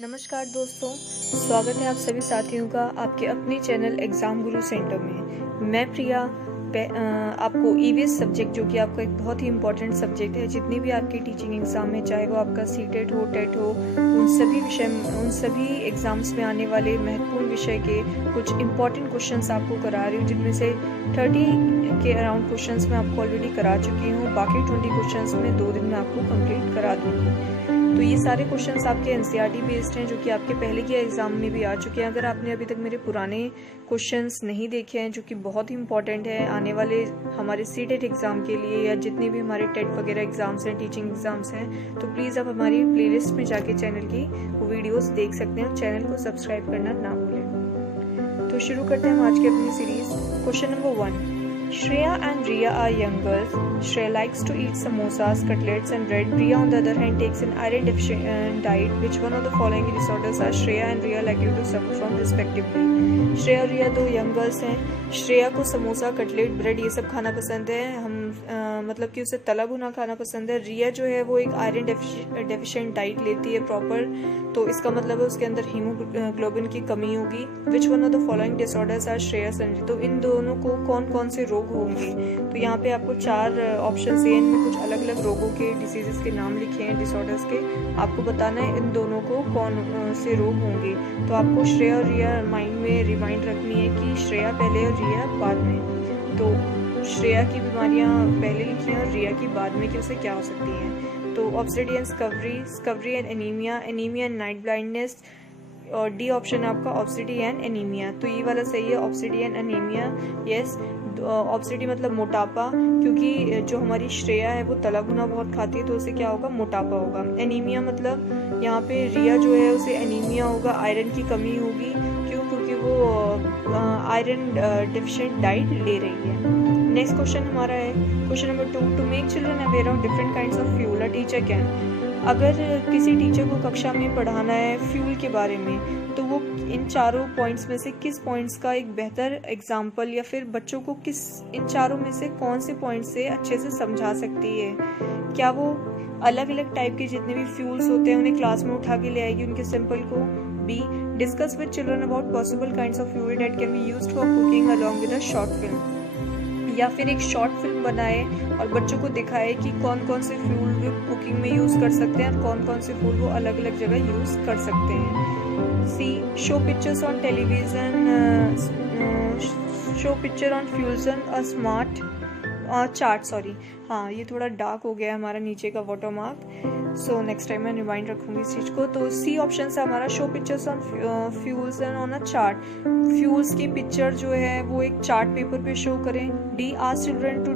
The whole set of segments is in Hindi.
नमस्कार दोस्तों, स्वागत है आप सभी साथियों का आपके अपने चैनल एग्ज़ाम गुरु सेंटर में। मैं प्रिया आपको ईवीएस सब्जेक्ट जो कि आपका एक बहुत ही इम्पोर्टेंट सब्जेक्ट है, जितनी भी आपके टीचिंग एग्ज़ाम है, चाहे वो आपका सीटेट हो, टेट हो, उन सभी एग्ज़ाम्स में आने वाले महत्वपूर्ण विषय के कुछ इम्पोर्टेंट क्वेश्चंस आपको करा रही हूँ, जिनमें से 30 के अराउंड क्वेश्चंस मैं आपको ऑलरेडी करा चुकी हूँ। बाकी 20 क्वेश्चंस में 2 दिन में आपको कंप्लीट करा दूँगी। तो ये सारे क्वेश्चंस आपके एनसीईआरटी बेस्ड हैं, जो कि आपके पहले के एग्जाम में भी आ चुके हैं। अगर आपने अभी तक मेरे पुराने क्वेश्चंस नहीं देखे हैं, जो कि बहुत ही इंपॉर्टेंट है आने वाले हमारे सीटेट एग्जाम के लिए या जितने भी हमारे टेट वगैरह एग्जाम्स हैं, टीचिंग एग्जाम्स हैं, तो प्लीज़ आप हमारी प्लेलिस्ट में जाके चैनल की वो वीडियोस देख सकते हैं। चैनल को सब्सक्राइब करना ना भूलें। तो शुरू करते हैं हम आज की अपनी series. Question number 1, Shreya and Riya are young girls. Shreya likes to eat samosas, cutlets and bread. Riya on the other hand takes an iron deficient diet. Which one of the following disorders are Shreya and Riya likely to suffer from respectively? Shreya और रिया दो यंग गर्ल्स हैं। श्रेया को समोसा, कटलेट, ब्रेड ये सब खाना पसंद है। मतलब कि उसे तला भुना खाना पसंद है। रिया जो है वो एक आयरन डेफिशिएंट डाइट लेती है प्रॉपर, तो इसका मतलब है उसके अंदर हीमोग्लोबिन की कमी होगी। Which one of the following disorders are श्रेया संजी? तो इन दोनों को कौन कौन से रोग होंगे? तो यहाँ पे आपको 4 ऑप्शन है, इनमें कुछ अलग अलग रोगों के, डिसीजेस के नाम लिखे हैं, डिसऑर्डर्स के। आपको बताना है इन दोनों को कौन से रोग होंगे। तो आपको श्रेया और रिया माइंड में रिमाइंड रखनी है कि श्रेया पहले और रिया बाद में। तो श्रेया की बीमारियां पहले लिखी हैं और रिया की बाद में कि उसे क्या हो सकती हैं। तो obesity and scurvy and anaemia and night blindness, और डी ऑप्शन है आपका ऑब्सिडी एंड एनीमिया। तो ये वाला सही है, ऑब्सिडी एंड एनीमिया। यस, ऑब्सिडी मतलब मोटापा, क्योंकि जो हमारी श्रेया है वो तला भुना बहुत खाती है, तो उसे क्या होगा? मोटापा होगा। एनीमिया मतलब यहाँ पे रिया जो है उसे एनीमिया होगा, आयरन की कमी होगी। क्यों? क्योंकि वो आयरन डेफिशिएंट डाइट ले रही है। नेक्स्ट क्वेश्चन हमारा है question number 2, to make children aware of different kinds of fuel a teacher can. अगर किसी टीचर को कक्षा में पढ़ाना है फ्यूल के बारे में, तो वो इन चारों पॉइंट्स में से किस पॉइंट्स का एक बेहतर एग्जाम्पल या फिर बच्चों को किस इन चारों में से कौन से पॉइंट से अच्छे से समझा सकती है? क्या वो अलग अलग टाइप के जितने भी फ्यूल्स होते हैं उन्हें क्लास में उठा के ले आएगी उनके सैंपल को? B, discuss with children about possible kinds of fuel that can be used for cooking along with a short film. या फिर एक शॉर्ट फिल्म बनाए और बच्चों को दिखाए कि कौन कौन से फ्यूल वो कुकिंग में यूज़ कर सकते हैं और कौन कौन से फ्यूल वो अलग अलग जगह यूज़ कर सकते हैं। C, show pictures on television, show picture on fusion a smart chart. Sorry, हाँ ये थोड़ा डार्क हो गया है हमारा नीचे का water mark, so next time मैं रिमाइंड रखूंगी इस चीज़ को। तो सी ऑप्शन है हमारा, show pictures on fuels and on a chart. Fuels की पिक्चर जो है वो एक चार्ट पेपर पे शो करें। D, ask children to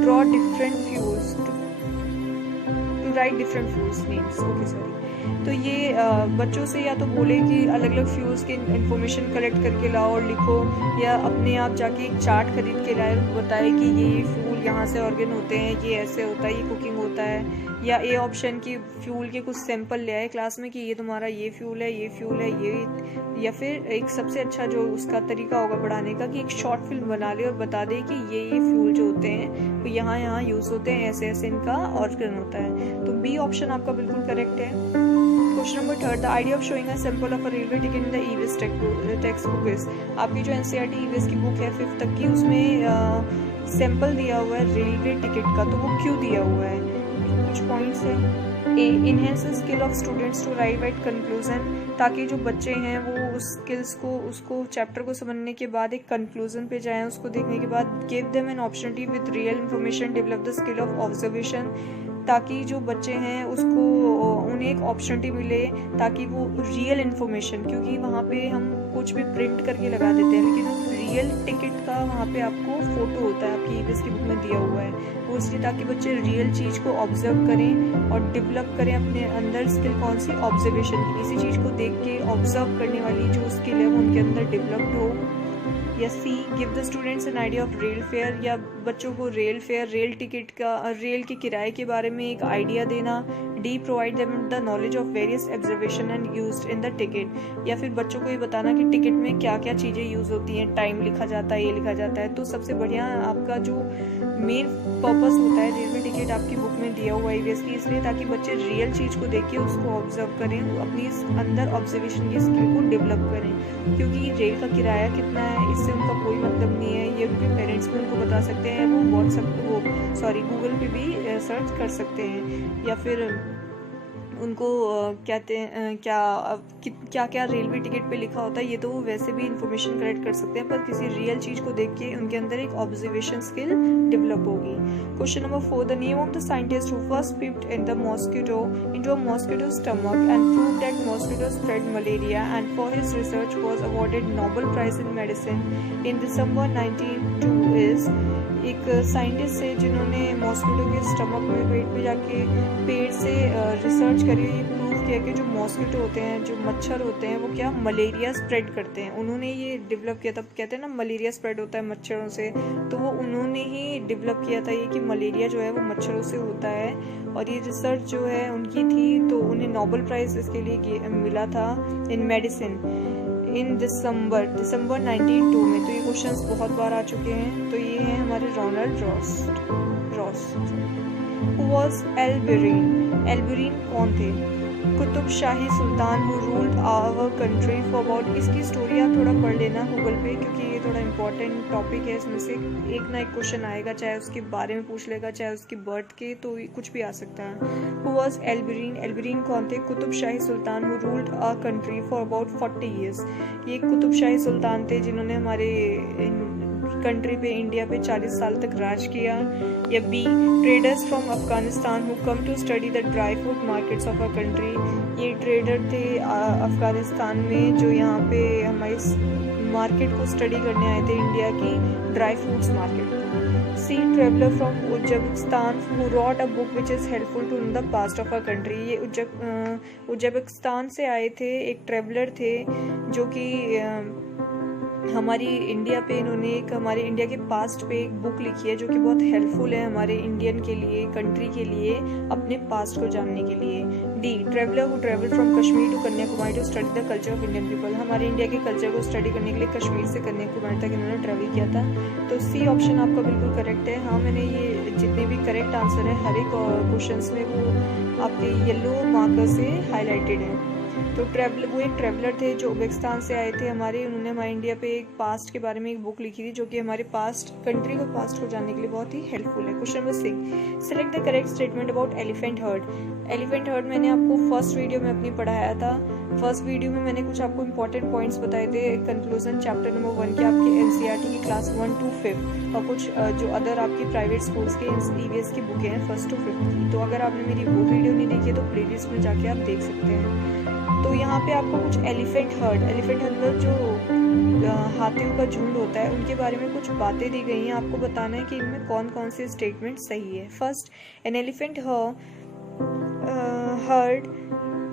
draw different fuels, to write different fuels names. Okay sorry. तो ये बच्चों से या तो बोले कि अलग अलग फ्यूल्स की इंफॉर्मेशन कलेक्ट करके लाओ और लिखो, या अपने आप जाके एक चार्ट खरीद के लाए, बताए कि ये फ्यूल यहाँ से ऑर्गन होते हैं, ये ऐसे होता है, ये कुकिंग होता है। या ए ऑप्शन की फ्यूल के कुछ सैंपल ले आए क्लास में कि ये तुम्हारा ये फ्यूल है, ये फ्यूल है, ये। या फिर एक सबसे अच्छा जो उसका तरीका होगा पढ़ाने का कि एक शॉर्ट फिल्म बना ले और बता दे कि ये फ्यूल जो होते हैं वो यहाँ यहाँ यूज़ होते हैं, ऐसे ऐसे इनका ऑर्गन होता है। तो बी ऑप्शन आपका बिल्कुल करेक्ट है। Question number 3, the idea of showing a sample of a railway ticket in the EVS text book is. आपकी जो एनसीईआरटी ईवीएस की बुक है 5th तक की, उसमें सैंपल दिया हुआ है रेलवे टिकट का। तो वो क्यों दिया हुआ है? कुछ पॉइंट्स हैं। A, enhance the skill of students to arrive at conclusion, ताकि जो बच्चे हैं वो उस स्किल्स को, उसको चैप्टर को समझने के बाद एक कंक्लूजन पे जाएं। उसको देखने के बाद give them an opportunity with real information, develop the skill of observation, ताकि जो बच्चे हैं उसको उन्हें एक अपॉर्चुनिटी मिले ताकि वो रियल इन्फॉर्मेशन, क्योंकि वहाँ पे हम कुछ भी प्रिंट करके लगा देते हैं, लेकिन रियल टिकट का वहाँ पे आपको फोटो होता है, आपकी ईवीएस की बुक में दिया हुआ है वो, इसलिए ताकि बच्चे रियल चीज़ को ऑब्जर्व करें और डेवलप करें अपने अंदर स्किल। कौन सी? ऑब्जर्वेशन की। किसी चीज़ को देख के ऑब्जर्व करने वाली जो स्किल है वो उनके अंदर डेवलप्ड हो। या C, give the students an idea of rail fare, या बच्चों को रेल फेयर, रेल टिकट का, रेल के किराए के बारे में एक आइडिया देना। D, provide them the knowledge of various observation and used in the ticket, या फिर बच्चों को ये बताना कि टिकट में क्या क्या चीज़ें यूज़ होती हैं, टाइम लिखा जाता है, ये लिखा जाता है। तो सबसे बढ़िया आपका जो मेन पर्पस होता है रेलवे टिकट आपकी बुक में दिया हुआ है ईवीएस की, इसलिए ताकि बच्चे रियल चीज़ को देख के उसको ऑब्जर्व करें, अपनी अंदर ऑब्जर्वेशन की स्किल को डेवलप करें। क्योंकि रेल का किराया कितना है इससे उनका कोई मतलब नहीं है, ये उनके पेरेंट्स भी उनको बता सकते हैं, वो गूगल पे भी सर्च कर सकते हैं, या फिर उनको कहते हैं क्या क्या रेलवे टिकट पे लिखा होता है ये तो वो वैसे भी इंफॉर्मेशन कलेक्ट कर सकते हैं, पर किसी रियल चीज़ को देख के उनके अंदर एक ऑब्जर्वेशन स्किल डेवलप होगी। Question number 4, the name of the scientist who first peeped in the mosquito into a mosquito's stomach and proved that mosquitoes spread malaria and for his research was awarded Nobel Prize in Medicine in December 1902 is। एक साइंटिस्ट है जिन्होंने मॉस्किटो के स्टमक में पेट में जाके पेड़ से रिसर्च करी, ये प्रूव किया कि जो मॉस्किटो होते हैं, जो मच्छर होते हैं, वो क्या मलेरिया स्प्रेड करते हैं। उन्होंने ये डेवलप किया था, कहते हैं ना मलेरिया स्प्रेड होता है मच्छरों से, तो वो उन्होंने ही डेवलप किया था ये कि मलेरिया जो है वो मच्छरों से होता है, और ये रिसर्च जो है उनकी थी, तो उन्हें नोबेल प्राइज़ इसके लिए मिला था इन मेडिसिन इन दिसंबर 1902 में। तो ये क्वेश्चंस बहुत बार आ चुके हैं। तो ये हैं हमारे Ronald Ross. Who was Alberuni? Alberuni कौन थे? Qutb Shahi sultan who ruled our country for about. इसकी स्टोरी आप थोड़ा पढ़ लेना गूगल पे, क्योंकि ये थोड़ा इंपॉर्टेंट टॉपिक है, इसमें से एक ना एक क्वेश्चन आएगा, चाहे उसके बारे में पूछ लेगा, चाहे उसकी बर्थ के, तो कुछ भी आ सकता है। Who was Alberuni? एल्बुरीन कौन थे? Qutb Shahi sultan who ruled our country for about 40 years. ये कुतुब शाही सुल्तान थे जिन्होंने हमारे कंट्री पे, इंडिया पे 40 साल तक राज किया। या B, traders from Afghanistan who come to study the dry fruit markets of our country. ये ट्रेडर थे अफगानिस्तान में जो यहाँ पे हमारी मार्केट को स्टडी करने आए थे, इंडिया की ड्राई फ्रूट्स मार्केट को। C, traveller from Uzbekistan who wrote a book which is helpful to in the past of our country. ये उज्बेकिस्तान से आए थे, एक ट्रेवलर थे जो कि हमारी इंडिया पे, इन्होंने एक हमारे इंडिया के पास्ट पे एक बुक लिखी है जो कि बहुत हेल्पफुल है हमारे इंडियन के लिए, कंट्री के लिए, अपने पास्ट को जानने के लिए। D, traveller who travel from Kashmir to Kanyakumari to study the culture of Indian people. हमारे इंडिया के कल्चर को स्टडी करने के लिए कश्मीर से कन्याकुमारी तक इन्होंने ट्रेवल किया था। तो सी ऑप्शन आपका बिल्कुल करेक्ट है। हाँ, मैंने ये जितने भी करेक्ट आंसर है हर एक क्वेश्चन में वो आपके येलो मार्कर से हाईलाइटेड है। तो वो एक ट्रैवलर थे जो उज्बेकिस्तान से आए थे हमारे, उन्होंने हमारे इंडिया पे एक पास्ट के बारे में एक बुक लिखी थी जो कि हमारे पास्ट कंट्री को पास्ट को जानने के लिए बहुत ही हेल्पफुल है। Question number 6, select the correct statement about elephant heard. Elephant heard मैंने आपको फर्स्ट वीडियो में अपनी पढ़ाया था। फर्स्ट वीडियो में मैंने कुछ आपको इंपॉर्टेंट पॉइंट्स बताए थे, कंक्लूजन चैप्टर नंबर 1 के आपके एनसीईआरटी की क्लास 1 to 5 और कुछ जो अदर आपकी प्राइवेट स्कूल्स के ईवीएस की बुकें हैं 1st to 5th की। तो अगर आपने मेरी वो वीडियो नहीं देखी है तो प्लेलिस्ट में जाके आप देख सकते हैं। तो यहाँ पे आपको कुछ एलिफेंट हर्ड मतलब जो हाथियों का झुंड होता है उनके बारे में कुछ बातें दी गई हैं। आपको बताना है कि इनमें कौन कौन से स्टेटमेंट सही है। First, an elephant heard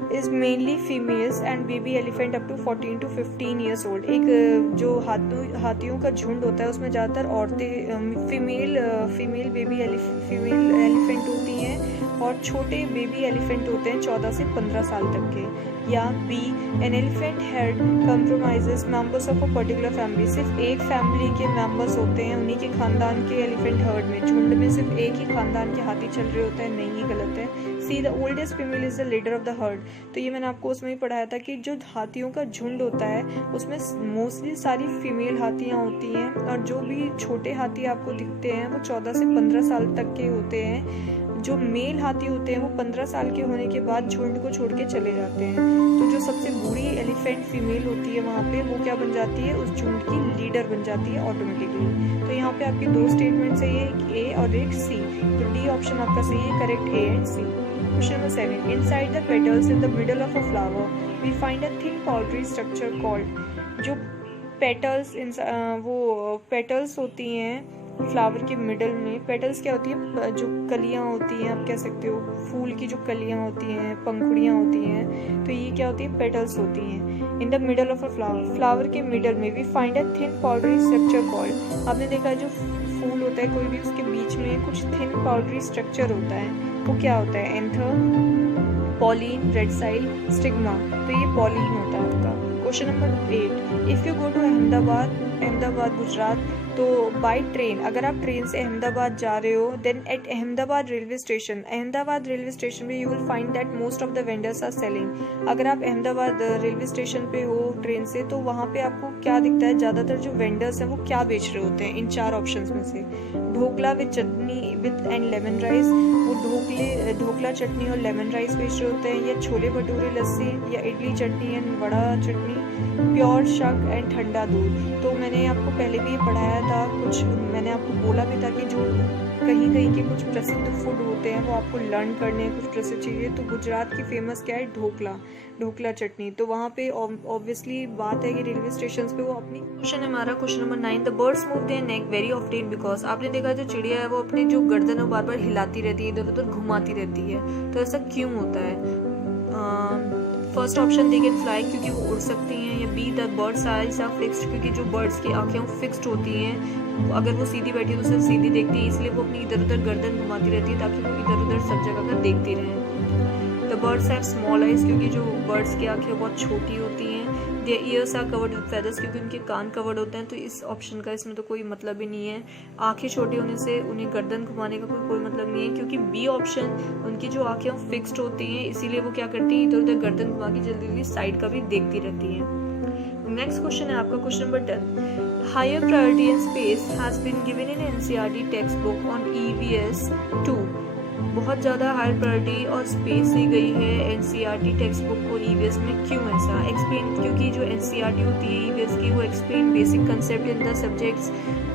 is mainly females and baby elephant up to 14 to 15 years old। एक जो हाथियों का झुंड होता है उसमें ज़्यादातर औरतें फीमेल बेबी एलिफेंट होती हैं और छोटे बेबी एलिफेंट होते हैं 14 से 15 साल तक के। या B, an elephant herd comprises members of a particular family. सिर्फ एक फैमिली के मेंबर्स होते हैं, उन्हीं के खानदान के एलिफेंट हर्ड में, झुंड में सिर्फ एक ही खानदान के हाथी चल रहे होते हैं। नहीं, ही गलत है। C, the oldest female is the leader of the herd. तो ये मैंने आपको उसमें ही पढ़ाया था कि जो हाथियों का झुंड होता है उसमें मोस्टली सारी फीमेल हाथियाँ होती हैं और जो भी छोटे हाथी आपको दिखते हैं वो 14 से 15 साल तक के होते हैं। जो मेल हाथी होते हैं वो 15 साल के होने के बाद झुंड को छोड़ के चले जाते हैं। तो जो सबसे बूढ़ी एलिफेंट फीमेल होती है वहाँ पे वो क्या बन जाती है, उस झुंड की लीडर बन जाती है ऑटोमेटिकली। तो यहाँ पे आपके दो स्टेटमेंट्स है, एक ए और एक सी। तो डी ऑप्शन आपका सही है, correct A and C. Question number 7. Inside the petals in the middle of a flower, we find a thin powdery structure called। जो पेटल्स वो पेटल्स होती हैं फ्लावर के मिडल में। पेटल्स क्या होती है, जो कलियां होती हैं, आप कह सकते हो फूल की जो कलियां होती हैं, पंखुड़ियां होती हैं, तो ये क्या होती है, पेटल्स होती हैं। In the middle of a flower, flower के मिडल में we find a thin powdery structure called. आपने देखा जो फूल होता है कोई भी, उसके बीच में कुछ थिन पाउडरी स्ट्रक्चर होता है, वो क्या होता है, एंथर, पॉलिन, रेडसाइल, स्टिग्मा। तो ये पॉलिन होता है आपका। Question number 8, if you go to Ahmedabad Gujarat तो बाई ट्रेन, अगर आप ट्रेन से अहमदाबाद जा रहे हो, then at Ahmedabad railway station पे you will find that most of the vendors are selling. अगर आप अहमदाबाद रेलवे स्टेशन पे हो ट्रेन से, तो वहाँ पे आपको क्या दिखता है, ज़्यादातर जो वेंडर्स हैं वो क्या बेच रहे होते हैं इन 4 ऑप्शंस में से? Dhokla with chutney with and lemon rice, वो ढोकला चटनी और लेमन राइस बेच रहे होते हैं, या छोले भटूरे लस्सी, या idli chutney and vada chutney, pure शक एंड ठंडा दूध। तो मैंने आपको पहले भी ये पढ़ाया था, कुछ मैंने आपको बोला भी था कि जो कहीं कहीं के कुछ प्रसिद्ध फूड होते हैं वो आपको लर्न करने हैं, कुछ प्रसिद्ध चीज़ें। तो गुजरात की फेमस क्या है? ढोकला चटनी। तो वहाँ पे ऑब्वियसली बात है कि रेलवे स्टेशन पे वो अपनी क्वेश्चन है हमारा, question number 9, the birds move their neck very often because. आपने देखा जो चिड़िया है वो अपनी जो गर्दन है बार बार हिलाती रहती है, इधर उधर घुमाती रहती है। तो ऐसा क्यों होता है? First option they can fly, क्योंकि वो उड़ सकती हैं, या B the birds eyes are fixed, क्योंकि जो बर्ड्स की आंखें वो फिक्स्ड होती हैं, अगर वो सीधी बैठी है तो सिर्फ सीधी देखती है, इसलिए वो अपनी इधर उधर गर्दन घुमाती रहती है ताकि वो इधर उधर सब जगह पर देखती रहें। The birds have small eyes, क्योंकि जो बर्ड्स की आंखें बहुत छोटी होती हैं। Their ears are covered with feathers, क्योंकि उनके कान कवर्ड होते हैं। तो इस ऑप्शन का इसमें तो कोई मतलब ही नहीं है। आंखें छोटी होने से उन्हें गर्दन घुमाने का कोई मतलब नहीं है, क्योंकि बी ऑप्शन, उनकी जो आंखें फिक्स्ड होती हैं, इसीलिए वो क्या करती हैं, इधर उधर गर्दन घुमा के जल्दी जल्दी साइड का भी देखती रहती हैं। नेक्स्ट क्वेश्चन है आपका question number 10, higher priority in space has been given in NCERT text book on EVS 2। बहुत ज़्यादा हायर प्रायोरिटी और स्पेस दी गई है एनसीईआरटी टेक्स्ट बुक और ईवीएस में, क्यों ऐसा? एक्सप्लेन, क्योंकि जो एनसीईआरटी होती है ईवीएस की, वो explain basic concept in the subjects,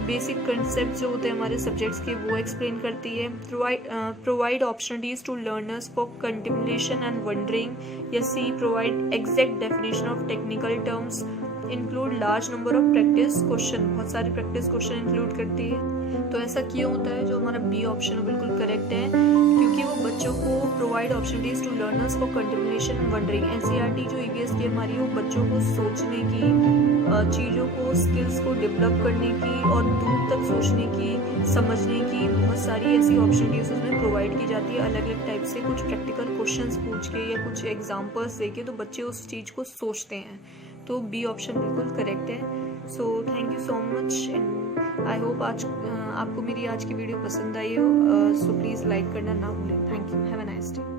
basic concept जो होते हैं हमारे सब्जेक्ट्स के वो एक्सप्लेन करती है। Provide opportunities to learners for contemplation and wondering, या C provide exact definition of technical terms, include large number of practice question, बहुत सारे प्रैक्टिस क्वेश्चन इंक्लूड करती है। तो ऐसा क्यों होता है? जो हमारा बी ऑप्शन है बिल्कुल करेक्ट है, क्योंकि वो बच्चों को provide opportunities to learners for contemplation and wondering. NCERT जो ईवीएस की हमारी, वो बच्चों को सोचने की, चीज़ों को, स्किल्स को डेवलप करने की और दूर तक सोचने की, समझने की बहुत सारी ऐसी अपॉर्चुनिटीज उसमें प्रोवाइड की जाती है, अलग अलग टाइप से कुछ प्रैक्टिकल क्वेश्चंस पूछ के या कुछ एग्जाम्पल्स दे के, तो बच्चे उस चीज़ को सोचते हैं। तो बी ऑप्शन बिल्कुल करेक्ट है। So thank you so much and I hope आपको मेरी आज की वीडियो पसंद आई हो। सो प्लीज़ लाइक करना ना भूलें। Thank you, have a nice day.